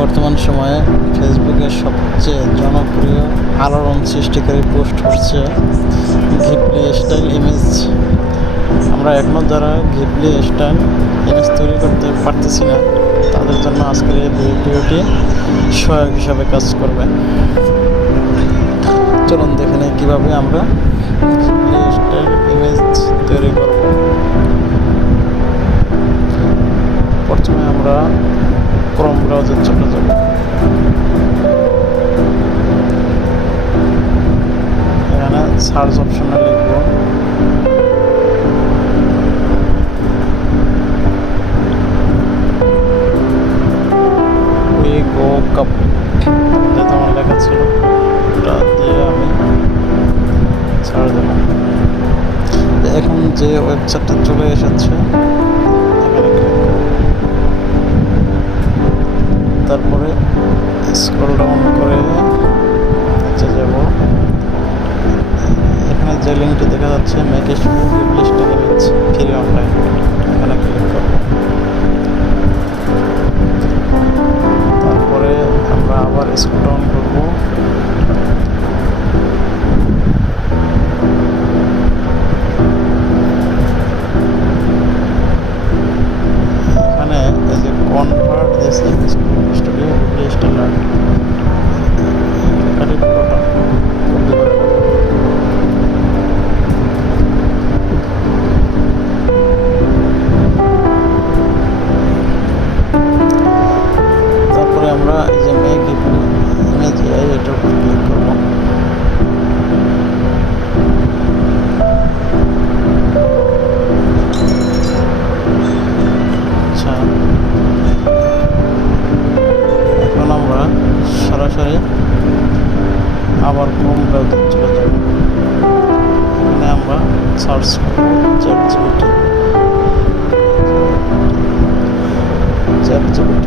বর্তমান সময়ে ফেসবুকের সবচেয়ে জনপ্রিয় আলোড়ন সৃষ্টিকারী পোস্ট হচ্ছে ঘিপলি স্টাইল ইমেজ আমরা এখনও যারা ঘিপলি স্টাইল ইমেজ তৈরি করতে পারতেছি না, তাদের জন্য আজকের এই ভিডিওটি সহায়ক হিসাবে কাজ করবে। চলুন দেখে নিই কীভাবে আমরা ঘিপলি স্টাইল ইমেজ তৈরি করব। প্রথমে আমরা ব্রাউজার চলে যাব এখানে সার্চ অপশনে লিখব। উই গো কাপ যেটা আমার লেখা ছিল। ওটা দিয়ে আমি ছাড় দেব এখন যে ওয়েবসাইটটা চলে এসেছে তারপরে স্ক্রল ডাউন করে নিচে যাব। এখানে যে লিঙ্কটি দেখা যাচ্ছে মেকেশ free online search chat GPT. Chat GPT.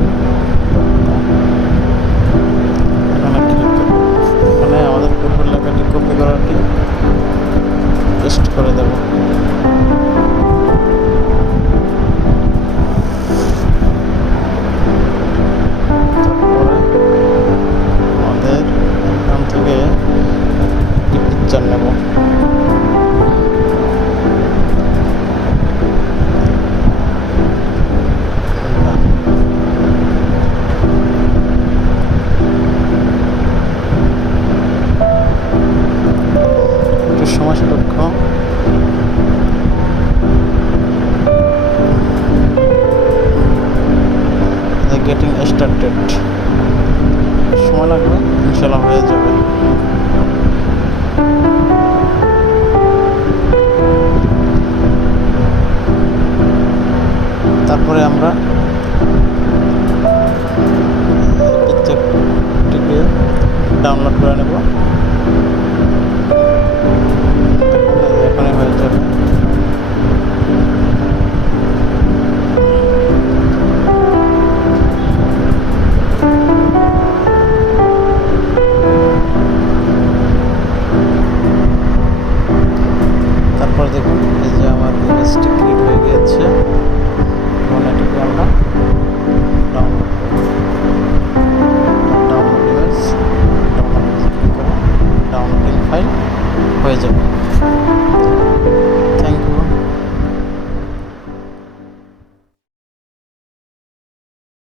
সাপেক্ষ গেটিং স্টার্টেড সময় লাগবে ইনশাল্লাহ হয়ে যাবে। তারপরে আমরা দেখুন এই যে আমার ইমেজটি ক্রিয়েট হয়ে গেছে এখন এটিকে আমরা ডাউনলোড